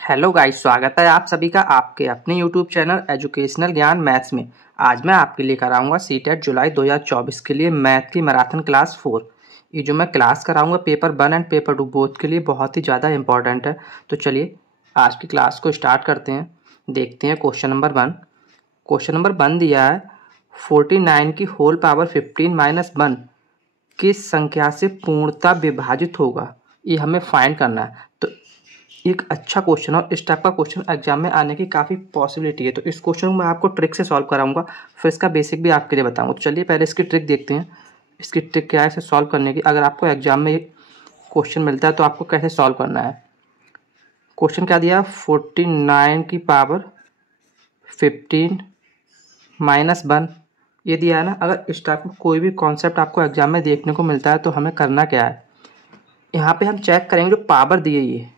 Hello guys, स्वागत है आप सभी का आपके अपने यूट्यूब चैनल एजुकेशनल ज्ञान मैथ्स में। आज मैं आपके लिए कराऊंगा सीटेट जुलाई 2024 के लिए मैथ की मैराथन क्लास 4। ये जो मैं क्लास कराऊंगा पेपर 1 एंड पेपर 2 बोथ के लिए बहुत ही ज़्यादा इंपॉर्टेंट है। तो चलिए आज की क्लास को स्टार्ट करते हैं। देखते हैं क्वेश्चन नंबर 1। क्वेश्चन नंबर 1 दिया है 49 की होल पावर 15 माइनस 1 किस संख्या से पूर्णतः विभाजित होगा, ये हमें फाइंड करना है। तो एक अच्छा क्वेश्चन और इस टाइप का क्वेश्चन एग्जाम में आने की काफ़ी पॉसिबिलिटी है। तो इस क्वेश्चन को मैं आपको ट्रिक से सॉल्व कराऊंगा, फिर इसका बेसिक भी आपके लिए बताऊंगा। तो चलिए पहले इसकी ट्रिक देखते हैं। इसकी ट्रिक क्या है इसे सॉल्व करने की। अगर आपको एग्जाम में क्वेश्चन मिलता है तो आपको कैसे सॉल्व करना है। क्वेश्चन क्या दिया, 49 की पावर 15 माइनस 1 ये दिया है ना। अगर इस टाइप का कोई भी कॉन्सेप्ट आपको एग्जाम में देखने को मिलता है तो हमें करना क्या है, यहाँ पे हम चेक करेंगे जो पावर दी है ये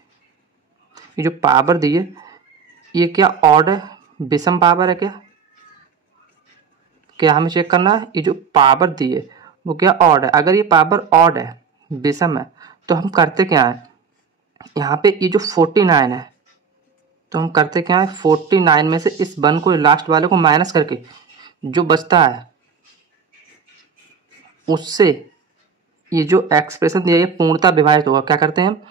जो पावर दी है ये क्या ऑड है, विषम पावर है क्या हमें चेक करना है। ये जो पावर दी है वो क्या ऑड है। अगर ये पावर ऑड है, विषम है, तो हम करते क्या है, यहाँ पे ये जो 49 है तो हम करते क्या है, 49 में से इस 1 को लास्ट वाले को माइनस करके जो बचता है उससे ये जो एक्सप्रेशन दिया है पूर्णतः विभाजित होगा। क्या करते हैं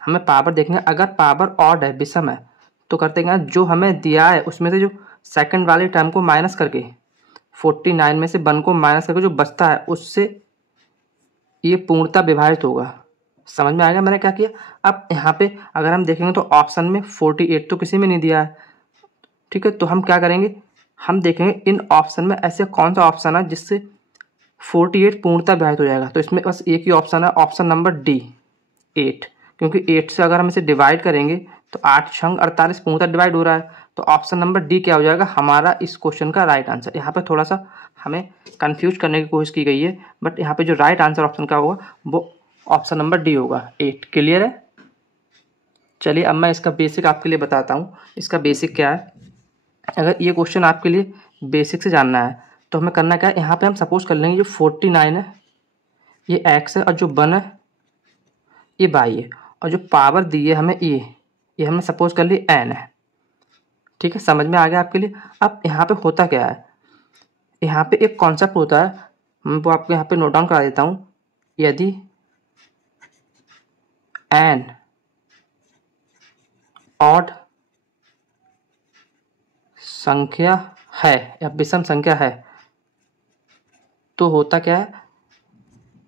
हमें पावर देखना है। अगर पावर ऑड है, विषम है, तो करते हैं जो हमें दिया है उसमें से जो सेकंड वाले टर्म को माइनस करके 49 में से 1 को माइनस करके जो बचता है उससे ये पूर्णतः विभाजित होगा। समझ में आ गया मैंने क्या किया। अब यहाँ पे अगर हम देखेंगे तो ऑप्शन में 48 तो किसी में नहीं दिया है, ठीक है। तो हम क्या करेंगे, हम देखेंगे इन ऑप्शन में ऐसे कौन सा ऑप्शन है जिससे 48 पूर्णतः विभाजित हो जाएगा। तो इसमें बस एक ही ऑप्शन है, ऑप्शन नंबर डी 8, क्योंकि 8 से अगर हम इसे डिवाइड करेंगे तो 8 छंग 48 पूर्णतः डिवाइड हो रहा है। तो ऑप्शन नंबर डी क्या हो जाएगा हमारा इस क्वेश्चन का राइट आंसर। यहाँ पे थोड़ा सा हमें कंफ्यूज करने की कोशिश की गई है, बट यहाँ पे जो राइट आंसर ऑप्शन का होगा वो ऑप्शन नंबर डी होगा 8। क्लियर है। चलिए अब मैं इसका बेसिक आपके लिए बताता हूँ। इसका बेसिक क्या है, अगर ये क्वेश्चन आपके लिए बेसिक से जानना है तो हमें करना क्या है, यहाँ पे हम सपोज कर लेंगे जो 49 है ये x है और जो 1 है ये y है और जो पावर दी है हमें ये हमने सपोज कर ली n है। ठीक है, समझ में आ गया आपके लिए। अब यहाँ पे होता क्या है, यहाँ पे एक कॉन्सेप्ट होता है, मैं वो आपको यहाँ पे नोट डाउन करा देता हूँ। यदि n ऑड संख्या है या विषम संख्या है तो होता क्या है,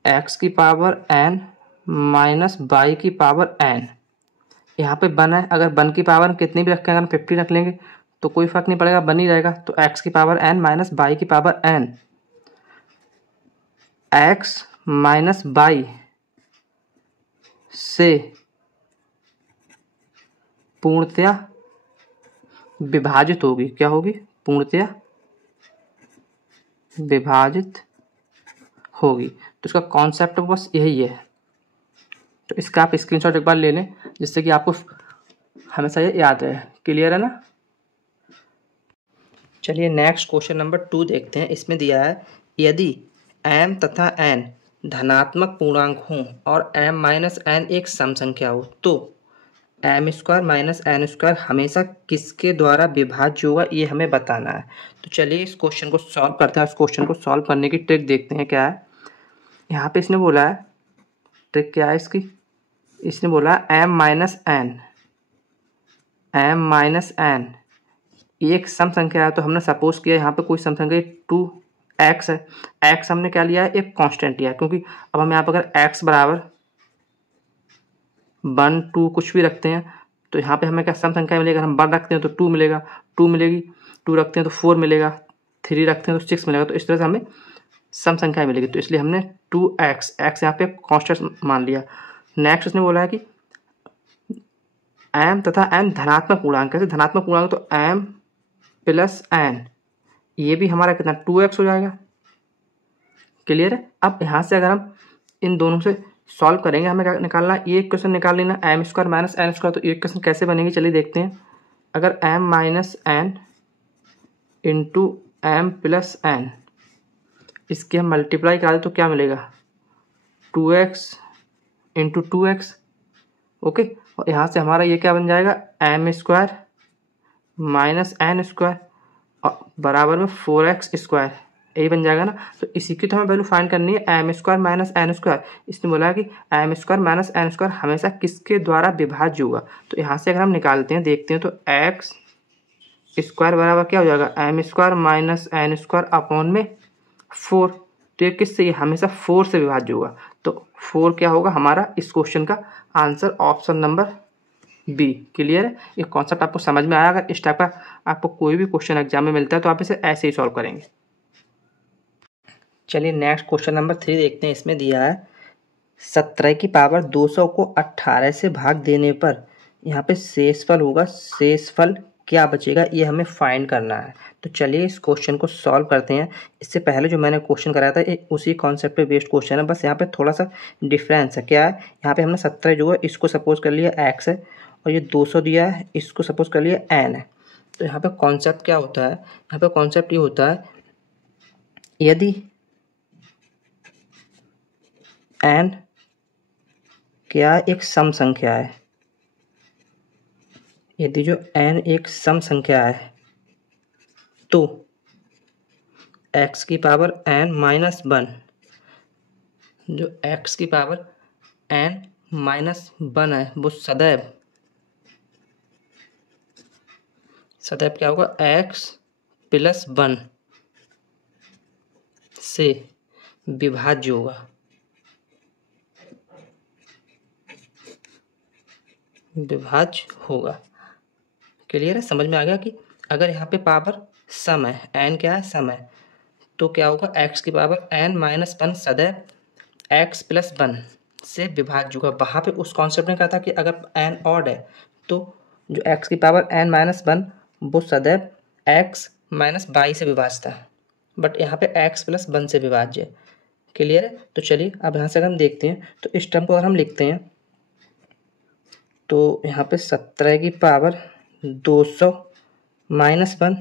x की पावर n माइनस y की पावर n। यहाँ पे 1 है, अगर 1 की पावर कितनी भी रखेंगे, अगर 50 रख लेंगे तो कोई फर्क नहीं पड़ेगा, 1 ही रहेगा। तो x की पावर n माइनस y की power n, x minus y से पूर्णतया विभाजित होगी। क्या होगी, पूर्णतया विभाजित होगी। तो इसका कॉन्सेप्ट बस यही है। तो इसका आप स्क्रीनशॉट एक बार ले लें जिससे कि आपको हमेशा ये याद रहे। क्लियर है ना। चलिए नेक्स्ट क्वेश्चन नंबर 2 देखते हैं। इसमें दिया है यदि m तथा n धनात्मक पूर्णांक हों और m माइनस n एक सम संख्या हो तो m square minus n square हमेशा किसके द्वारा विभाज्य होगा, ये हमें बताना है। तो चलिए इस क्वेश्चन को सॉल्व करते हैं। इस क्वेश्चन को सॉल्व करने की ट्रिक देखते हैं क्या है। यहाँ पे इसने बोला है, ट्रिक क्या है इसकी, इसने बोला है m माइनस n एक सम संख्या है। तो हमने सपोज किया यहाँ पे कोई सम संख्या 2x है। x हमने क्या लिया है, एक कांस्टेंट लिया है, क्योंकि अब हम यहाँ पर अगर x बराबर 1 2 कुछ भी रखते हैं तो यहाँ पे हमें क्या सम संख्या मिलेगा। हम 1 रखते हैं तो 2 मिलेगा, 2 मिलेगी, 2 रखते हैं तो 4 मिलेगा, 3 रखते हैं तो 6 मिलेगा। तो इस तरह से हमें सम संख्या मिलेगी। तो इसलिए हमने 2x यहाँ पे कांस्टेंट मान लिया। नेक्स्ट उसने बोला है कि m तथा n धनात्मक पूर्णांक। कैसे धनात्मक पूर्णांक, तो m प्लस n ये भी हमारा कितना 2x हो जाएगा। क्लियर है। अब यहाँ से अगर हम इन दोनों से सॉल्व करेंगे, हमें क्या निकालना है, ये इक्वेशन निकाल लेना m square minus n square. तो ये इक्वेशन कैसे बनेगी चलिए देखते हैं। अगर m minus n into m plus n इसकी हम मल्टीप्लाई करा दें तो क्या मिलेगा, 2x इंटू 2x। ओके, और यहाँ से हमारा ये क्या बन जाएगा, M square minus N square और बराबर में 4x स्क्वायर, यही बन जाएगा ना। तो इसी की तो हमें वैल्यू फाइंड करनी है, M square minus N square. इसने बोला कि M square minus N square हमेशा किसके द्वारा विभाज्य होगा। तो यहाँ से अगर हम निकालते हैं, देखते हैं, तो एक्स स्क्वायर बराबर क्या हो जाएगा, M square minus N square upon में 4। तो ये किससे, ये हमेशा 4 से विभाज्य होगा। तो 4 क्या होगा हमारा इस क्वेश्चन का answer, option number B. Clear है, ये कॉन्सेप्ट आपको समझ में आया। अगर इस टाइप का आपको कोई भी क्वेश्चन एग्जाम में मिलता है तो आप इसे ऐसे ही सॉल्व करेंगे। चलिए नेक्स्ट क्वेश्चन नंबर 3 देखते हैं। इसमें दिया है 17 की पावर 200 को 18 से भाग देने पर यहाँ पे शेषफल होगा, शेषफल क्या बचेगा ये हमें फाइंड करना है। तो चलिए इस क्वेश्चन को सॉल्व करते हैं। इससे पहले जो मैंने क्वेश्चन कराया था उसी कॉन्सेप्ट पे बेस्ड क्वेश्चन है, बस यहाँ पे थोड़ा सा डिफरेंस है। क्या है, यहाँ पे हमने 17 जो है इसको सपोज कर लिया एक्स है और ये 200 दिया है, इसको सपोज कर लिया एन है। तो यहाँ पे कॉन्सेप्ट क्या होता है, यहाँ पे कॉन्सेप्ट ये होता है, यदि एन क्या एक सम संख्या है, यदि जो एन एक सम संख्या है तो एक्स की पावर एन माइनस 1, जो एक्स की पावर एन माइनस 1 है वो सदैव क्या होगा, एक्स प्लस 1 से विभाज्य होगा। क्लियर है, समझ में आ गया कि अगर यहाँ पे पावर सम है, एन क्या है, सम है, तो क्या होगा, एक्स की पावर एन माइनस 1 सदैव एक्स प्लस 1 से विभाज्य होगा। वहाँ पे उस कॉन्सेप्ट ने कहा था कि अगर एन ऑड है तो जो एक्स की पावर एन माइनस 1 वो सदैव एक्स माइनस बाई से विभाज्य था, बट यहाँ पे एक्स प्लस 1 से विभाज्य है। क्लियर है, तो चलिए अब यहाँ से अगर हम देखते हैं तो इस टर्म को अगर हम लिखते हैं तो यहाँ पे 17 की पावर 200 माइनस 1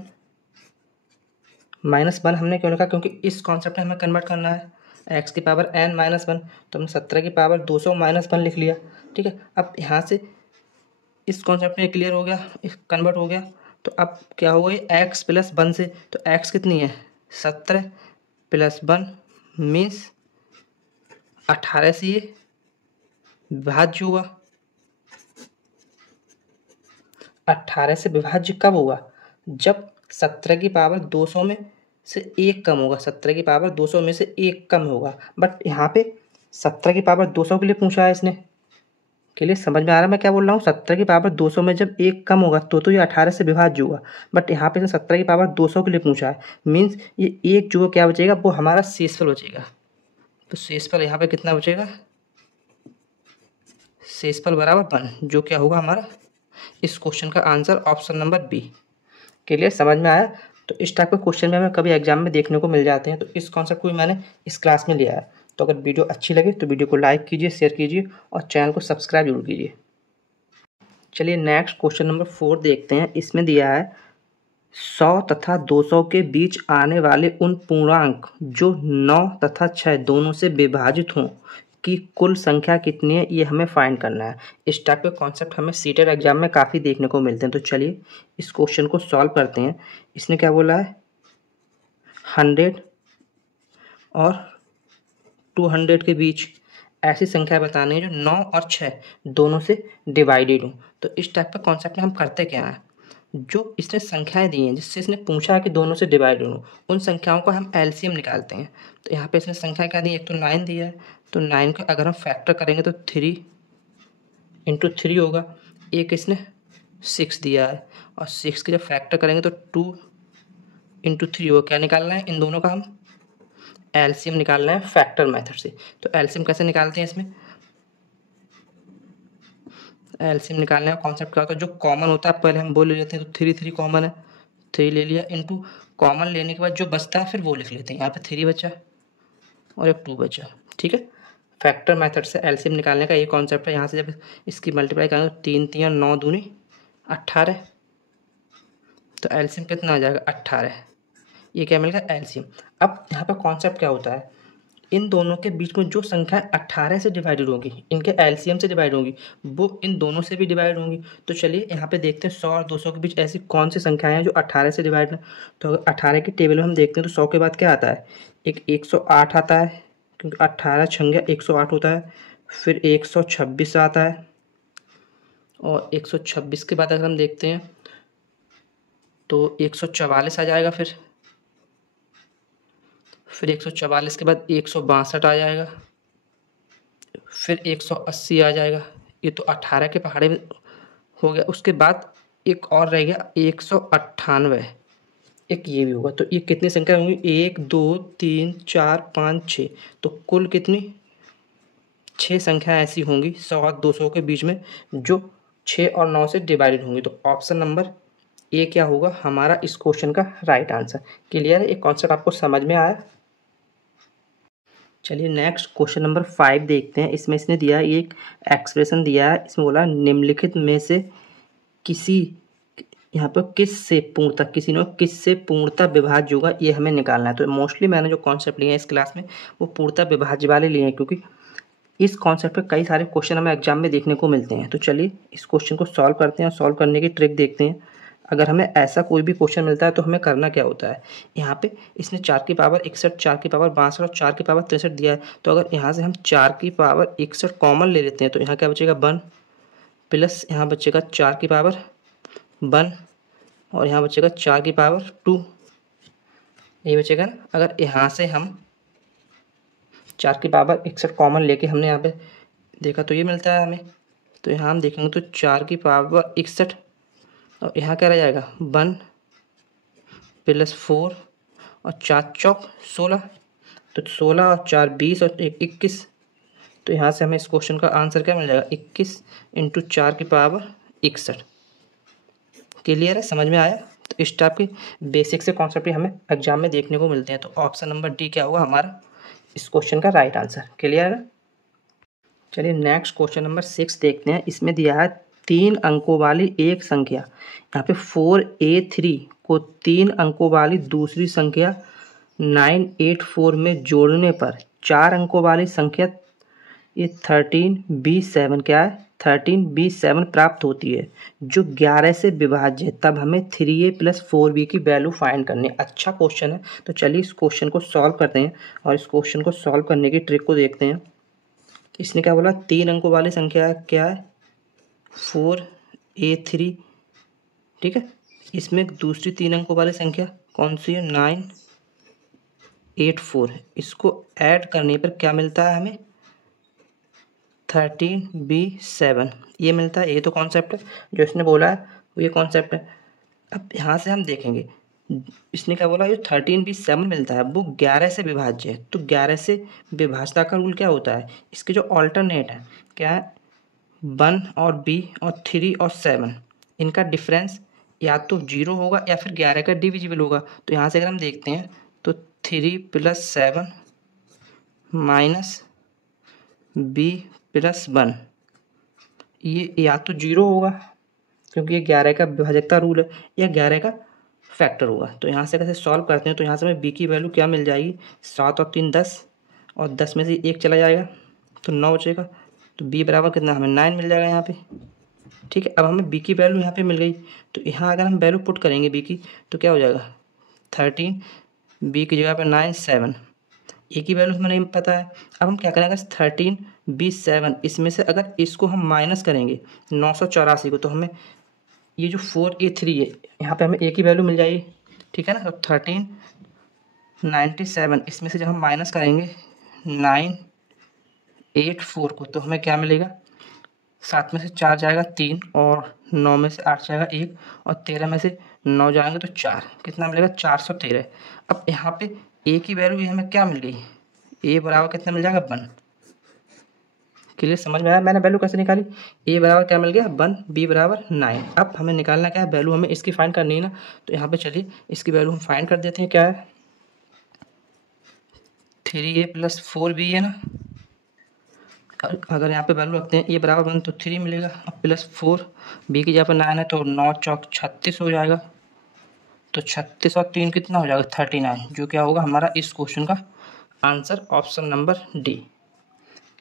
हमने क्यों लिखा, क्योंकि इस कॉन्सेप्ट में हमें कन्वर्ट करना है, एक्स की पावर एन माइनस 1, तो हमने 17 की पावर 200 माइनस 1 लिख लिया। ठीक है, अब यहाँ से इस कॉन्सेप्ट में क्लियर हो गया, कन्वर्ट हो गया। तो अब क्या हो गई, एक्स प्लस 1 से, तो एक्स कितनी है, 17 प्लस 1 मीन्स 18 से ये विभाज्य होगा। 18 से विभाज्य कब होगा, जब 17 की पावर 200 में से 1 कम होगा, 17 की पावर 200 में से 1 कम होगा। बट यहाँ पे 17 की पावर 200 के लिए पूछा है इसने। के लिए समझ में आ रहा है मैं क्या बोल रहा हूँ, 17 की पावर 200 में जब 1 कम होगा तो ये 18 से विभाज्य होगा। बट यहाँ पे 17 की पावर 200 के लिए पूछा है, मीन्स ये 1 जो क्या बचेगा वो हमारा शेषफल बचेगा। तो शेषफल यहाँ पे कितना बचेगा, शेषफल बराबर 1, जो क्या होगा हमारा इस क्वेश्चन का answer, option number B. Clear, समझ में आया। तो इस टाइप के क्वेश्चन में हमें कभी एग्जाम में देखने को मिल जाते हैं, तो इस कॉन्सेप्ट को मैंने इस क्लास में लिया है। तो अगर वीडियो अच्छी लगे तो वीडियो को लाइक कीजिए, शेयर कीजिए और चैनल को सब्सक्राइब जरूर कीजिए। चलिए नेक्स्ट क्वेश्चन नंबर 4 देखते हैं। इसमें दिया है 100 तथा 200 के बीच आने वाले उन पूर्णांक जो 9 तथा 6 दोनों से विभाजित हों की कुल संख्या कितनी है, ये हमें फाइंड करना है। इस टाइप के कॉन्सेप्ट हमें सीटेट एग्जाम में काफ़ी देखने को मिलते हैं। तो चलिए इस क्वेश्चन को सॉल्व करते हैं। इसने क्या बोला है, 100 और 200 के बीच ऐसी संख्या बतानी है जो 9 और 6 दोनों से डिवाइडेड हो। तो इस टाइप का कॉन्सेप्ट में हम करते क्या हैं, जो इसने संख्याएं दी हैं जिससे इसने पूछा है कि दोनों से डिवाइड हो, उन संख्याओं का हम एलसीएम निकालते हैं। तो यहाँ पे इसने संख्या क्या दी है, एक तो 9 दिया है, तो 9 का अगर हम फैक्टर करेंगे तो 3 × 3 होगा। एक इसने 6 दिया है और 6 के जब फैक्टर करेंगे तो 2 × 3 होगा। क्या निकालना है, इन दोनों का हम एलसीएम निकालना है फैक्टर मेथड से। तो एलसीएम कैसे निकालते हैं, इसमें एलसीएम निकालने का कॉन्सेप्ट क्या होता है, जो कॉमन होता है पहले हम वो ले लेते हैं। तो 3 कॉमन है, 3 ले लिया, इनटू कॉमन लेने के बाद जो बचता है फिर वो लिख लेते हैं। यहाँ पे 3 बचा और एक 2 बचा। ठीक है, फैक्टर मेथड से एलसीएम निकालने का ये कॉन्सेप्ट है। यहाँ से जब इसकी मल्टीप्लाई करेंगे तो 3 3 9 दूनी 18, तो एलसीएम कितना आ जाएगा 18। ये क्या मिल गया, एलसीएम। अब यहाँ पे कॉन्सेप्ट क्या होता है, इन दोनों के बीच में जो संख्या 18 से डिवाइडेड होगी, इनके एलसीएम से डिवाइड होगी, वो इन दोनों से भी डिवाइड होंगी। तो चलिए यहाँ पे देखते हैं 100 और 200 के बीच ऐसी कौन सी संख्याएं हैं जो 18 से डिवाइड है। तो अगर 18 की टेबल में हम देखते हैं तो 100 के बाद क्या आता है, एक 108 आता है, क्योंकि 18 छंगे 108 होता है। फिर 126 आता है, और 126 के बाद अगर हम देखते हैं तो 144 आ जाएगा। फिर 144 के बाद 162 आ जाएगा, फिर 180 आ जाएगा। ये तो 18 के पहाड़े में हो गया। उसके बाद एक और रह गया 198, एक ये भी होगा। तो ये कितनी संख्या होंगी, 1 2 3 4 5 6, तो कुल कितनी 6 संख्या ऐसी होंगी 100 और 200 के बीच में जो 6 और 9 से डिवाइडेड होंगी। तो ऑप्शन नंबर ए क्या होगा हमारा इस क्वेश्चन का राइट आंसर। क्लियर है, एक कॉन्सेप्ट आपको समझ में आया। चलिए नेक्स्ट क्वेश्चन नंबर 5 देखते हैं। इसमें इसने दिया है, एक एक्सप्रेशन दिया है, इसमें बोला निम्नलिखित में से किसी, यहाँ पर किस से पूर्णतः, किसी ने किस से पूर्णतः विभाज्य होगा ये हमें निकालना है। तो मोस्टली मैंने जो कॉन्सेप्ट लिए हैं इस क्लास में वो पूर्णतः विभाज्य वाले लिए हैं, क्योंकि इस कॉन्सेप्ट पे कई सारे क्वेश्चन हमें एग्जाम में देखने को मिलते हैं। तो चलिए इस क्वेश्चन को सॉल्व करते हैं और सॉल्व करने की ट्रिक देखते हैं। अगर हमें ऐसा कोई भी क्वेश्चन मिलता है तो हमें करना क्या होता है, यहाँ पे इसने 4 की पावर 61, 4 की पावर 62 और 4 की पावर 63 दिया है। तो अगर यहाँ से हम 4 की पावर 61 कॉमन ले लेते हैं तो यहाँ क्या बचेगा 1, प्लस यहाँ बचेगा 4 की पावर 1, और यहाँ बचेगा 4 की पावर 2, यही बचेगा ना। अगर यहाँ से हम 4 की पावर 61 कॉमन लेके हमने यहाँ पे देखा तो ये मिलता है हमें। तो यहाँ हम देखेंगे तो 4 की पावर 61, और यहाँ क्या रह जाएगा 1 प्लस 4 और 4 चौक 16, तो 16 और 4 20 और 1 21। तो यहाँ से हमें इस क्वेश्चन का आंसर क्या मिल जाएगा 21 इंटू 4 की पावर 61। क्लियर है, समझ में आया। तो इस टाइप के बेसिक से कॉन्सेप्ट ही हमें एग्जाम में देखने को मिलते हैं। तो ऑप्शन नंबर डी क्या होगा हमारा इस क्वेश्चन का राइट आंसर। क्लियर है। चलिए नेक्स्ट क्वेश्चन नंबर 6 देखते हैं। इसमें दिया है 3 अंकों वाली एक संख्या, यहाँ पे 4a3 को 3 अंकों वाली दूसरी संख्या 984 में जोड़ने पर 4 अंकों वाली संख्या ये 13b7 क्या है 13b7 प्राप्त होती है, जो 11 से विभाज्य है। तब हमें 3a प्लस 4b की वैल्यू फाइंड करनी है। अच्छा क्वेश्चन है। तो चलिए इस क्वेश्चन को सॉल्व करते हैं और इस क्वेश्चन को सॉल्व करने की ट्रिक को देखते हैं। इसने क्या बोला 3 अंकों वाली संख्या क्या है 4a3, ठीक है। इसमें दूसरी 3 अंकों वाली संख्या कौन सी है 984, इसको ऐड करने पर क्या मिलता है हमें 13b7 ये मिलता है। ये तो कॉन्सेप्ट है जो इसने बोला है, ये कॉन्सेप्ट है। अब यहाँ से हम देखेंगे इसने क्या बोला, ये 13b7 मिलता है वो 11 से विभाज्य है। तो 11 से विभाज्यता का रूल क्या होता है, इसके जो ऑल्टरनेट है क्या है 1 और b और 3 और 7, इनका डिफरेंस या तो 0 होगा या फिर 11 का डिविजिबल होगा। तो यहाँ से अगर हम देखते हैं तो 3 प्लस 7 माइनस b प्लस 1, ये या तो 0 होगा क्योंकि ये 11 का विभाजकता रूल है, या 11 का फैक्टर होगा। तो यहाँ से कैसे सॉल्व करते हैं, तो यहाँ से हमें b की वैल्यू क्या मिल जाएगी 7 और 3 10, और 10 में से 1 चला जाएगा तो 9 बचेगा। तो b बराबर कितना हमें 9 मिल जाएगा यहाँ पे, ठीक है। अब हमें b की वैल्यू यहाँ पे मिल गई, तो यहाँ अगर हम वैल्यू पुट करेंगे b की तो क्या हो जाएगा 13, b की जगह पे 9 7, ए की वैल्यू हमें नहीं पता है। अब हम क्या करेंगे 13b7 इसमें से अगर इसको हम माइनस करेंगे 984 को, तो हमें ये जो 4a3 है यहाँ पे हमें ए की वैल्यू मिल जाएगी, ठीक है ना। तो 1397 इसमें से जब हम माइनस करेंगे 984 को, तो हमें क्या मिलेगा 7 में से 4 जाएगा 3, और 9 में से 8 जाएगा 1, और 13 में से 9 जाएंगे तो 4, कितना मिलेगा 413। अब यहाँ पे ए की वैल्यू हमें क्या मिल गई, ए बराबर कितना मिल जाएगा 1। क्लियर, समझ में आया मैंने वैल्यू कैसे निकाली। ए बराबर क्या मिल गया 1, बी बराबर 9। अब हमें निकालना क्या है वैल्यू, हमें इसकी फाइंड करनी है ना। तो यहाँ पे चलिए इसकी वैल्यू हम फाइंड कर देते हैं। क्या है 3a प्लस 4b है ना। अगर यहाँ पे वैल्यू रखते हैं ए बराबर 1 तो 3 मिलेगा, अब प्लस 4 बी की जगह पर 9 है तो 9 चौक 36 हो जाएगा। तो 36 और 3 कितना हो जाएगा 39, जो क्या होगा हमारा इस क्वेश्चन का answer option number D.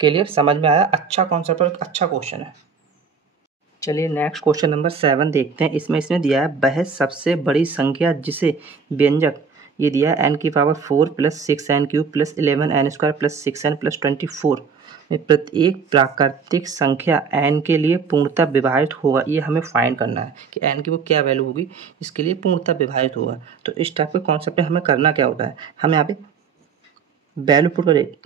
Clear, समझ में आया? अच्छा कॉन्सेप्ट और अच्छा क्वेश्चन है। चलिए नेक्स्ट क्वेश्चन नंबर 7 देखते हैं। इसमें दिया है वह सबसे बड़ी संख्या जिसे व्यंजक ये दिया है n⁴ plus 6n³ plus 11n² plus 6n plus 24 में प्रत्येक प्राकृतिक संख्या n के लिए पूर्णतः विभाजित होगा। ये हमें फाइंड करना है कि n की वो क्या वैल्यू होगी इसके लिए पूर्णतः विभाजित होगा। तो इस टाइप के कॉन्सेप्ट में हमें करना क्या होता है, हम यहाँ पे वैल्यू पुट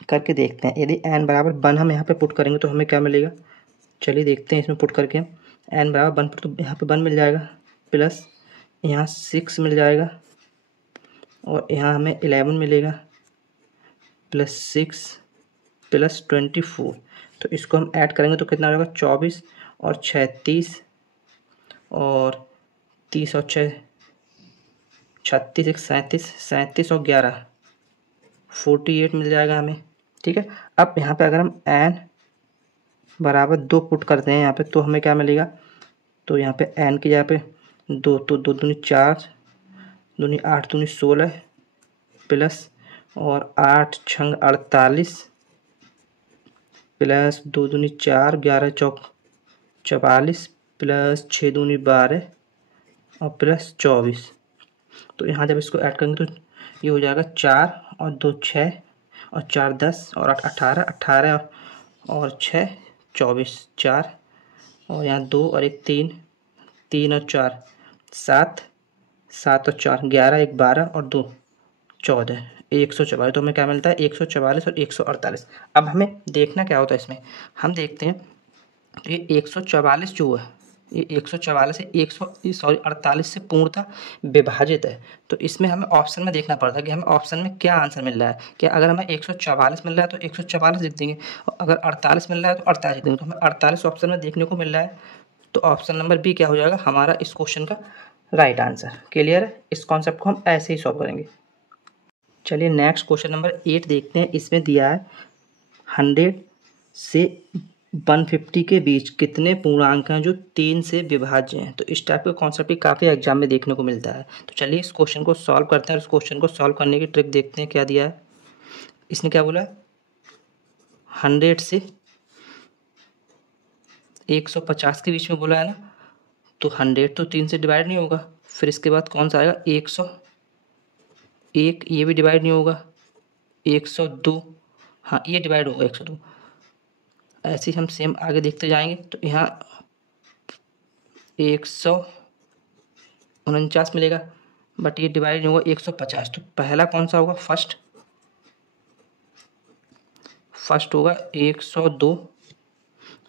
करके देखते हैं। यदि n बराबर 1 हम यहाँ पे पुट करेंगे तो हमें क्या मिलेगा, चलिए देखते हैं इसमें पुट करके। हम n बराबर 1 पर तो यहाँ पे 1 मिल जाएगा, प्लस यहाँ 6 मिल जाएगा और यहाँ हमें 11 मिलेगा, प्लस 6 प्लस 24। तो इसको हम ऐड करेंगे तो कितना होगा, 24 और 6 30 और 30 और 6 36 एक 37 37 और 11 48 मिल जाएगा हमें। ठीक है, अब यहाँ पे अगर हम n बराबर 2 पुट करते हैं यहाँ पे तो हमें क्या मिलेगा, तो यहाँ पे n की जगह पे 2 तो 2 दूनी 4 दूनी 8 दूनी 16 प्लस और 8 छंग 48 प्लस 2 दूनी 4 11 चौक 44 प्लस 6 दूनी 12 और प्लस 24। तो यहाँ जब इसको ऐड करेंगे तो ये हो जाएगा 4 और 2 6 और 4 10 और 8 18 18 और 6 24 4 और यहाँ 2 और 1 3 3 और 4 7 7 और 4 11 1 12 और 2 14 144। तो हमें क्या मिलता है 144 और 148। अब हमें देखना क्या होता है इसमें, हम देखते हैं तो ये 144 जो है ये 144 से 48 से पूर्णतः विभाजित है। तो इसमें हमें ऑप्शन में देखना पड़ता है कि हमें ऑप्शन में क्या आंसर मिल रहा है। कि अगर हमें 144 मिल रहा है तो 144 लिख देंगे और अगर 48 मिल रहा है तो 48 लिख देंगे। तो हमें 48 ऑप्शन में देखने को मिल रहा है, तो ऑप्शन नंबर बी क्या हो जाएगा हमारा इस क्वेश्चन का राइट आंसर। क्लियर है, इस कॉन्सेप्ट को हम ऐसे ही सॉल्व करेंगे। चलिए नेक्स्ट क्वेश्चन नंबर 8 देखते हैं। इसमें दिया है 100 से 150 के बीच कितने पूर्णांक हैं जो 3 से विभाज्य हैं। तो इस टाइप का कॉन्सेप्ट भी काफ़ी एग्जाम में देखने को मिलता है। तो चलिए इस क्वेश्चन को सॉल्व करते हैं और इस क्वेश्चन को सॉल्व करने की ट्रिक देखते हैं क्या दिया है। इसने क्या बोला है 100 से 150 के बीच में बोला है ना, तो 100 तो 3 से डिवाइड नहीं होगा। फिर इसके बाद कौन सा आएगा 101, ये भी डिवाइड नहीं होगा। 102, हाँ ये डिवाइड होगा 102। ऐसे ही हम सेम आगे देखते जाएंगे। तो यहाँ 149 मिलेगा बट ये डिवाइड नहीं होगा 150। तो पहला कौन सा होगा, फर्स्ट होगा 102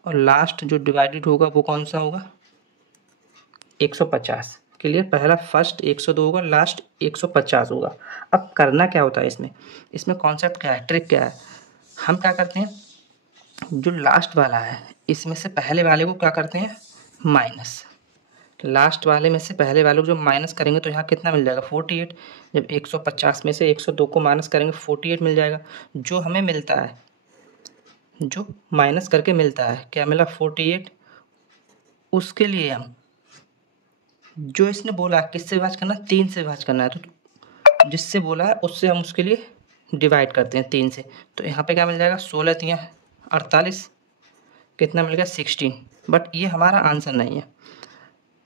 और लास्ट जो डिवाइडेड होगा वो कौन सा होगा 150। क्लियर, पहला फर्स्ट 102 होगा, लास्ट 150 होगा। अब करना क्या होता है इसमें कॉन्सेप्ट क्या है, ट्रिक क्या है, हम क्या करते हैं जो लास्ट वाला है इसमें से पहले वाले को क्या करते हैं माइनस। लास्ट वाले में से पहले वाले को जो माइनस करेंगे तो यहाँ कितना मिल जाएगा 48। जब 150 में से 102 को माइनस करेंगे 48 मिल जाएगा। जो हमें मिलता है जो माइनस करके मिलता है क्या मिला 48, उसके लिए हम जो इसने बोला किससे विभाज्य करना 3 से विभाज्य करना है, तो जिससे बोला है उससे हम उसके लिए डिवाइड करते हैं 3 से। तो यहाँ पे क्या मिल जाएगा 16 3 48, कितना मिल गया 16। बट ये हमारा आंसर नहीं है।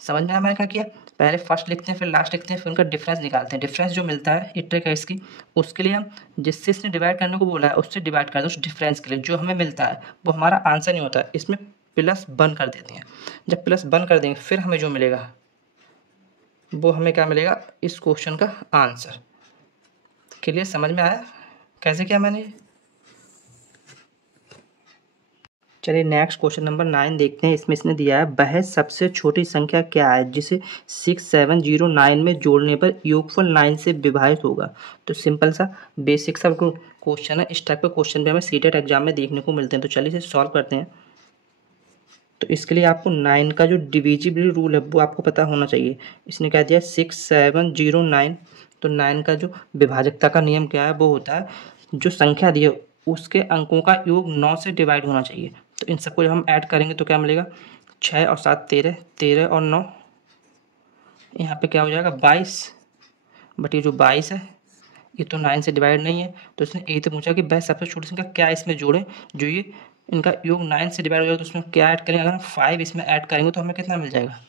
समझ में हमारे क्या किया, पहले फर्स्ट लिखते हैं फिर लास्ट लिखते हैं फिर उनका डिफरेंस निकालते हैं। डिफरेंस जो मिलता है ये ट्रिक है इसकी, उसके लिए हम जिससे इसने डिवाइड करने को बोला है उससे डिवाइड कर दो उस डिफरेंस के लिए। जो हमें मिलता है वो हमारा आंसर नहीं होता है, इसमें प्लस बंद कर देते हैं। जब प्लस बंद कर देंगे फिर हमें जो मिलेगा वो हमें क्या मिलेगा इस क्वेश्चन का आंसर। क्लियर, समझ में आया कैसे किया मैंने। चलिए नेक्स्ट क्वेश्चन नंबर 9 देखते हैं। इसमें इसने दिया है वह सबसे छोटी संख्या क्या है जिसे 6709 में जोड़ने पर योगफल 9 से विभाजित होगा। तो सिंपल सा बेसिक सा क्वेश्चन है। इस टाइप के क्वेश्चन भी हमें सीटेट एग्जाम में देखने को मिलते हैं। तो चलिए इसे सॉल्व करते हैं। तो इसके लिए आपको 9 का जो डिविजिबिलिटी रूल है वो आपको पता होना चाहिए। इसने क्या दिया 6709, तो 9 का जो विभाजकता का नियम क्या है वो होता है जो संख्या दी है उसके अंकों का योग 9 से डिवाइड होना चाहिए। तो इन सबको जब हम ऐड करेंगे तो क्या मिलेगा 6 और 7 13, 13 और 9 यहाँ पे क्या हो जाएगा 22। बट ये जो 22 है ये तो 9 से डिवाइड नहीं है, तो इसने यही तो पूछा कि भाई सबसे छोटी संख्या क्या इसमें जोड़ें जो ये इनका योग 9 से डिवाइड हो जाएगा, तो उसमें क्या ऐड करेंगे, अगर हम 5 इसमें ऐड करेंगे तो हमें कितना मिल जाएगा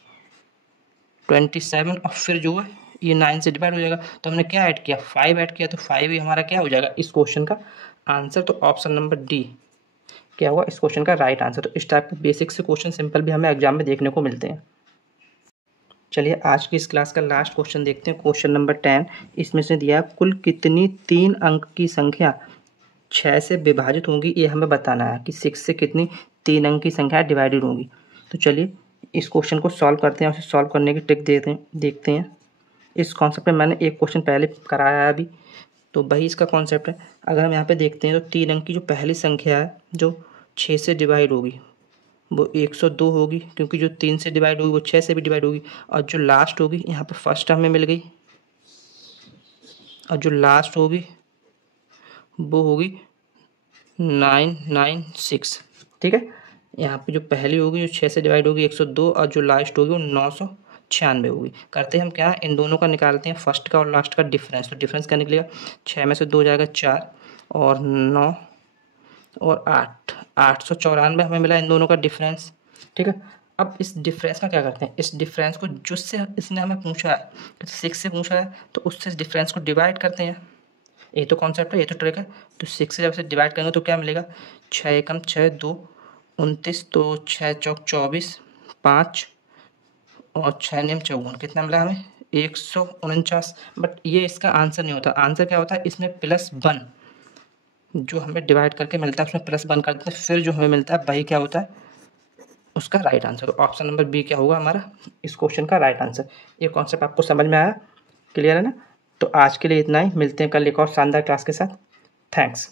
27, और फिर जो है ये 9 से डिवाइड हो जाएगा, तो हमने क्या ऐड किया 5 ऐड किया, तो 5 ही हमारा क्या हो जाएगा इस क्वेश्चन का आंसर। तो ऑप्शन नंबर डी क्या हुआ इस क्वेश्चन का राइट आंसर। तो इस टाइप के बेसिक से क्वेश्चन सिंपल भी हमें एग्जाम में देखने को मिलते हैं। चलिए आज की इस क्लास का लास्ट क्वेश्चन देखते हैं, क्वेश्चन नंबर 10। इसमें से दिया कुल कितनी 3 अंक की संख्या 6 से विभाजित होंगी, ये हमें बताना है कि 6 से कितनी 3 अंक की संख्या डिवाइडेड होंगी। तो चलिए इस क्वेश्चन को सॉल्व करते हैं, उसे सॉल्व करने की ट्रिक देखते हैं। इस कॉन्सेप्ट में मैंने एक क्वेश्चन पहले कराया है अभी, तो वही इसका कॉन्सेप्ट है। अगर हम यहाँ पे देखते हैं तो 3 अंक की जो पहली संख्या है जो 6 से डिवाइड होगी वो 102 होगी, क्योंकि जो 3 से डिवाइड होगी वो 6 से भी डिवाइड होगी, और जो लास्ट होगी यहाँ पे फर्स्ट हमें मिल गई, और जो लास्ट होगी वो होगी 996। ठीक है, यहाँ पे जो पहली होगी जो 6 से डिवाइड होगी 102, और जो लास्ट होगी वो 996 होगी। करते हैं हम क्या, इन दोनों का निकालते हैं, फर्स्ट का और लास्ट का डिफरेंस। तो डिफरेंस क्या निकलेगा, 6 में से 2 जाएगा 4, और 9 और 8, 894 हमें मिला इन दोनों का डिफरेंस। ठीक है, अब इस डिफरेंस का क्या करते हैं, इस डिफरेंस को जिससे इसने हमें पूछा है 6 से पूछा है, तो उससे इस डिफरेंस को डिवाइड करते हैं। ये तो कॉन्सेप्ट है, ये तो ट्रिक है। तो 6 से जब से डिवाइड करेंगे तो क्या मिलेगा, 6 एकम 6, 2 29, तो 6 चौक 24, 5 और 6 नियम 54, कितना मिला हमें 149। बट ये इसका आंसर नहीं होता, आंसर क्या होता है, इसमें +1 जो हमें डिवाइड करके मिलता है उसमें +1 कर देते हैं, फिर जो हमें मिलता है वही क्या होता है उसका राइट आंसर। तो ऑप्शन नंबर बी क्या होगा हमारा इस क्वेश्चन का राइट आंसर। ये कॉन्सेप्ट आपको समझ में आया, क्लियर है ना। तो आज के लिए इतना ही, मिलते हैं कल एक और शानदार क्लास के साथ। थैंक्स।